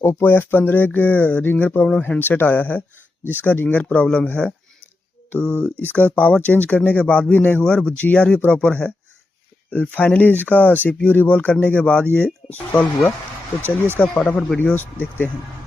Oppo F15 एक ringer problem handset आया है, जिसका रिंगर प्रॉब्लम है। तो इसका पावर चेंज करने के बाद भी नहीं हुआ और GR भी प्रॉपर है। फाइनली इसका CPU रिवॉल्व करने के बाद ये सॉल्व हुआ। तो चलिए इसका फटाफट वीडियो देखते हैं।